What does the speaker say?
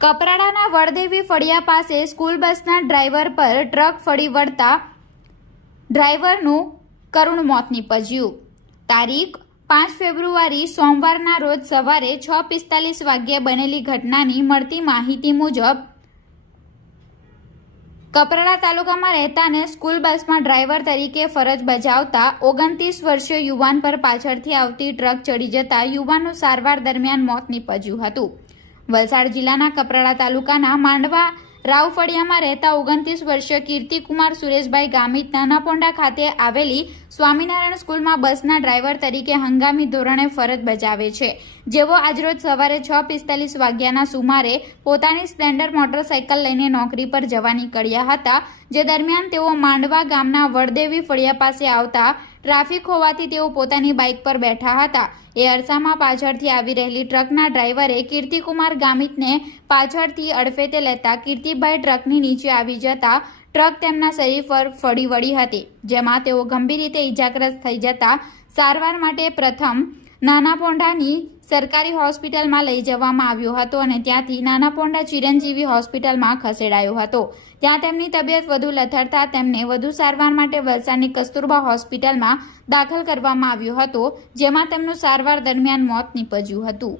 કપરાડાના વડદેવી ફળિયા પાસે સ્કૂલ બસના ડ્રાઈવર પર ટ્રક ફળી વળતા ડ્રાઈવરનું કરુણ મોત નીપજ્યું. તારીખ પાંચ ફેબ્રુઆરી સોમવારના રોજ સવારે છ પિસ્તાલીસ વાગ્યે બનેલી ઘટનાની મળતી માહિતી મુજબ કપરાડા તાલુકામાં રહેતાને સ્કૂલ બસમાં ડ્રાઈવર તરીકે ફરજ બજાવતા ઓગણત્રીસ વર્ષીય યુવાન પર પાછળથી આવતી ટ્રક ચડી જતા યુવાનનું સારવાર દરમિયાન મોત નીપજ્યું હતું. વલસાડ જિલ્લાના કપરાડા તાલુકાના માંડવા રાવફળિયામાં રહેતા ઓગણત્રીસ વર્ષીય કીર્તિકુમાર સુરેશભાઈ ગામિત નાનાપોંડા ખાતે આવેલી સ્વામિનારાયણ સ્કૂલમાં બસના ડ્રાઈવર તરીકે હંગામી ધોરણે ફરજ બજાવે છે. જેઓ આજરોજ સવારે છ પિસ્તાલીસ વાગ્યાના સુમારે પોતાની સ્પ્લેન્ડર મોટરસાયકલ લઈને નોકરી પર જવા નીકળ્યા હતા, જે દરમિયાન તેઓ માંડવા ગામના વડદેવી ફળિયા પાસે આવતા ટ્રાફિક હોવાથી તેઓ પોતાની બાઇક પર બેઠા હતા. એ અરસામાં પાછળથી આવી રહેલી ટ્રકના ડ્રાઈવરે કીર્તિકુમાર ગામિતને પાછળથી અડફેતે લેતા કીર્તિભાઈ ટ્રકની નીચે આવી જતા ટ્રક તેમના શરીર પર ફળી વળી હતી. જેમાં તેઓ ગંભીર રીતે ઇજાગ્રસ્ત થઈ જતા સારવાર માટે પ્રથમ નાના પોંડાની સરકારી હોસ્પિટલમાં લઈ જવામાં આવ્યો હતો અને ત્યાંથી નાના પોંડા ચિરંજીવી હોસ્પિટલમાં ખસેડાયો હતો. ત્યાં તેમની તબિયત વધુ લથડતા તેમને વધુ સારવાર માટે વલસાડની કસ્તુરબા હોસ્પિટલમાં દાખલ કરવામાં આવ્યો હતો, જેમાં તેમનું સારવાર દરમિયાન મોત નીપજ્યું હતું.